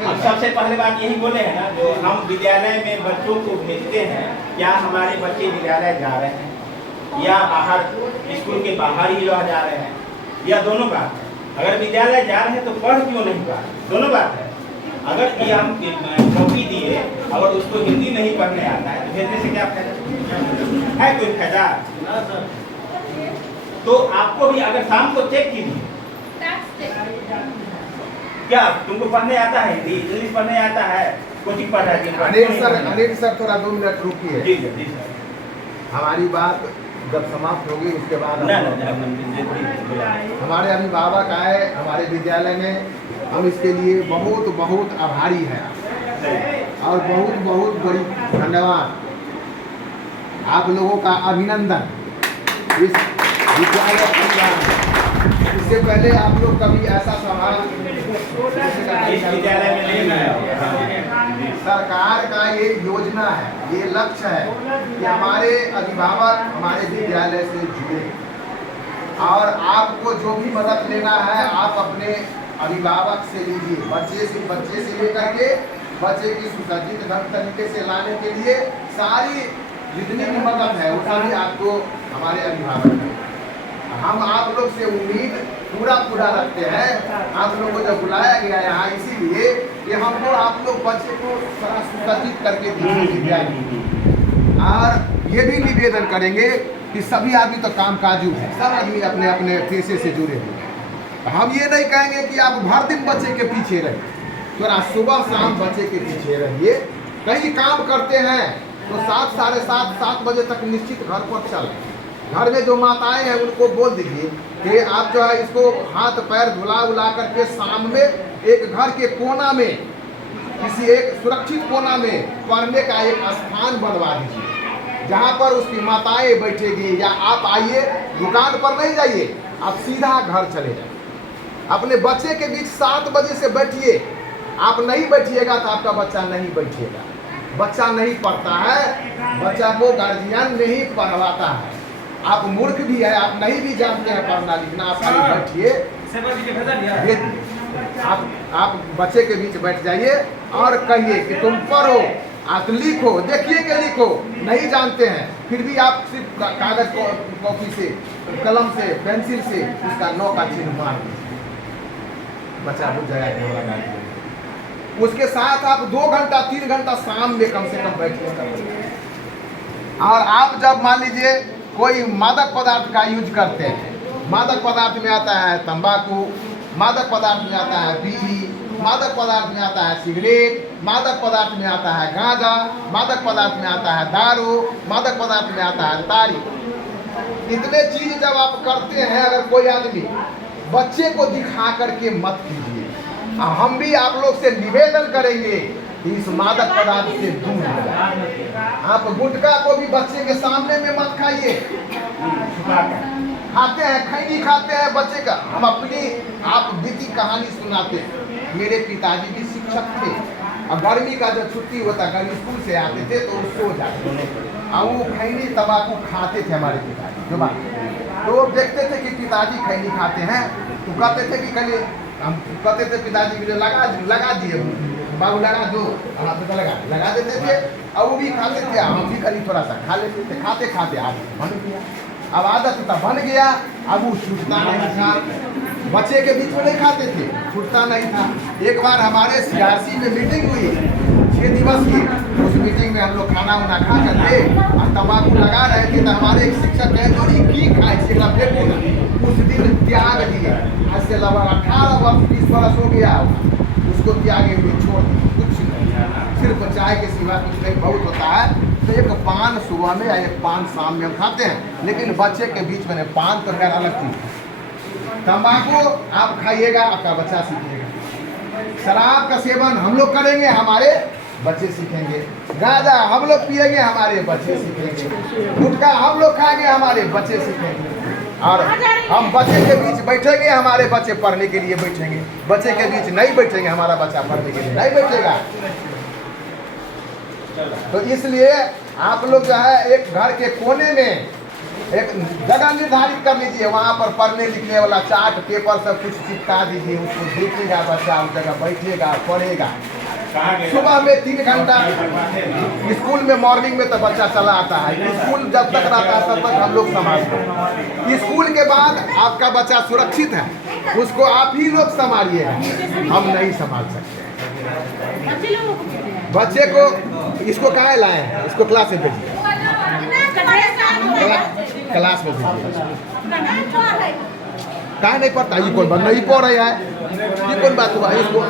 हम सबसे पहले बात यही बोले हैं ना, जो हम विद्यालय में बच्चों को भेजते हैं, क्या हमारे बच्चे विद्यालय जा रहे हैं या बाहर स्कूल के बाहर ही रह जा रहे हैं, या दोनों बात है। अगर विद्यालय जा रहे हैं तो पढ़ क्यों नहीं पा रहे, दोनों बात है। अगर कि हम कॉपी दिए और उसको हिंदी नहीं पढ़ने आता है तो भेजने से क्या फायदा है, कोई फायदा? तो आपको भी अगर शाम को चेक कीजिए, क्या तुमको पढ़ने आता है, हिंदी इंग्लिश पढ़ने आता है, कोचिंग पढ़ रहा है? अनिल सर थोड़ा 2 मिनट रुकिए। जी जी सर, हमारी बात जब समाप्त होगी उसके बाद हमारे अभिभावक आए हमारे विद्यालय में, हम इसके लिए बहुत बहुत आभारी हैं और बहुत बहुत बड़ी धन्यवाद, आप लोगों का अभिनंदन। इस विद्यालय इससे पहले आप लोग कभी ऐसा सवाल विद्यालय में नहीं आया। सरकार का ये योजना है, ये लक्ष्य है कि हमारे अभिभावक हमारे विद्यालय से जुड़े, और आपको जो भी मदद लेना है आप अपने अभिभावक से लीजिए, बच्चे से लेकर के बच्चे की सुसज्जित ढंग तरीके से लाने के लिए सारी जितनी भी मदद है उसका भी आपको हमारे अभिभावक है। हम आप लोग से उम्मीद पूरा रखते हैं। आप लोगों को जब बुलाया गया यहाँ इसीलिए कि हमको आप लोग बच्चे को थोड़ा सुसज्जित करके दीजिए विद्यालय, और ये भी निवेदन करेंगे कि सभी आदमी तो काम काजू है, सब आदमी अपने अपने पेशे से जुड़े हुए हैं। हम ये नहीं कहेंगे कि आप भर दिन बच्चे के पीछे रहिए, थोड़ा सुबह शाम बच्चे के पीछे रहिए। कहीं काम करते हैं तो 7, साढ़े 7 बजे तक निश्चित घर पर चलें। घर में जो माताएं हैं उनको बोल दीजिए कि आप जो है इसको हाथ पैर धुला करके शाम में एक घर के कोना में, किसी एक सुरक्षित कोना में पढ़ने का एक स्थान बनवा दीजिए, जहाँ पर उसकी माताएं बैठेगी। या आप आइए, दुकान पर नहीं जाइए, आप सीधा घर चले जाइए, अपने बच्चे के बीच 7 बजे से बैठिए। आप नहीं बैठिएगा तो आपका बच्चा नहीं बैठिएगा, बच्चा नहीं पढ़ता है, बच्चा को गार्जियन नहीं पढ़वाता है। आप मूर्ख भी है, आप नहीं भी जानते हैं पढ़ना लिखना, आप खाली बैठिए, आप बच्चे के बीच बैठ जाइए और कहिए कि तुम पढ़ो, आप लिखो, देखिए कि लिखो। नहीं जानते हैं फिर भी आप सिर्फ कागज कॉपी से, कलम से, पेंसिल से उसका 9 का चिन्ह मार दीजिए, बच्चा बुझ जाएगा। उसके साथ आप 2 घंटा 3 घंटा शाम में कम से कम बैठिए। और आप जब मान लीजिए कोई मादक पदार्थ का यूज करते हैं, मादक पदार्थ में आता है तंबाकू, मादक पदार्थ में आता है बीड़ी, मादक पदार्थ में आता है सिगरेट, मादक पदार्थ में आता है गांजा, मादक पदार्थ में आता है दारू, मादक पदार्थ में आता है तारी। इतने चीज जब आप करते हैं, अगर कोई आदमी, बच्चे को दिखा करके मत कीजिए। हम भी आप लोग से निवेदन करेंगे कि इस मादक पदार्थ से दूर रहें। आप गुटखा को भी बच्चे के सामने में मत खाइए, खाते हैं, खैनी खाते हैं बच्चे का। हम अपनी आप बीती कहानी सुनाते हैं। मेरे पिताजी भी शिक्षक थे, और गर्मी का जब छुट्टी होता, गर्मी स्कूल से आते थे तो सो जाते थे, और वो खैनी तंबाकू खाते थे हमारे पिताजी। जो बात तो देखते थे कि पिताजी खैनी खाते हैं, तो कहते थे कि कल हम कहते थे पिताजी के लिए लगा दिए बाबू, लगा दो, हम तो लगा देते थे, और वो भी खाते थे, हम भी कभी थोड़ा सा खा लेते थे। खाते खाते आदत बन गया, अब आदत तो बन गया, अब वो छूटता नहीं था। बच्चे के बीच में नहीं खाते थे, छूटता नहीं था। एक बार हमारे CRC में मीटिंग हुई 6 दिवस की, उस मीटिंग में हम लोग खाना वाना खा करके और तंबाकू लगा रहे थे, तो हमारे एक शिक्षक कहे जो की खाए फेंको ना, उस दिन त्याग दिए। आज से लगभग 18 वर्ष 20 वर्ष हो गया, उसको त्यागे हुए छोड़ दिए, कुछ नहीं, सिर्फ चाय के सिवा कुछ नहीं। बहुत होता है तो एक पान सुबह में या एक पान शाम में हम खाते हैं, लेकिन बच्चे के बीच में पान तो खैर अलग चीज। तंबाकू आप खाइएगा, आपका बच्चा सीखेगा। शराब का सेवन हम लोग करेंगे, हमारे बच्चे सीखेंगे। गांजा हम लोग पिएंगे, हमारे बच्चे सीखेंगे। गुटखा हम लोग खाएंगे, हमारे बच्चे सीखेंगे। और हम बच्चे के बीच बैठेंगे, हमारे बच्चे पढ़ने के लिए बैठेंगे। बच्चे के बीच नहीं बैठेंगे, हमारा बच्चा पढ़ने के लिए नहीं बैठेगा। तो इसलिए आप लोग जो है एक घर के कोने में एक जगह निर्धारित कर लीजिए, वहाँ पर पढ़ने लिखने वाला चार्ट पेपर सब कुछ चिपका दीजिए, उसको देखेगा बच्चा, उस जगह बैठेगा पढ़ेगा। सुबह में 3 घंटा स्कूल में, मॉर्निंग में तो बच्चा चला आता है, स्कूल जब तक रहता है तब तक हम लोग संभालते हैं। स्कूल के बाद आपका बच्चा सुरक्षित है, उसको आप ही लोग संभालिएगा, हम नहीं संभाल सकते। बच्चे को इसको कहाँ लाए हैं, इसको क्लास में भेजिए, क्लास में भेजिए। कहाँ नहीं पढ़ता, ये कौन बात नहीं पढ़ रहा है, ये कौन बात हुआ इसको।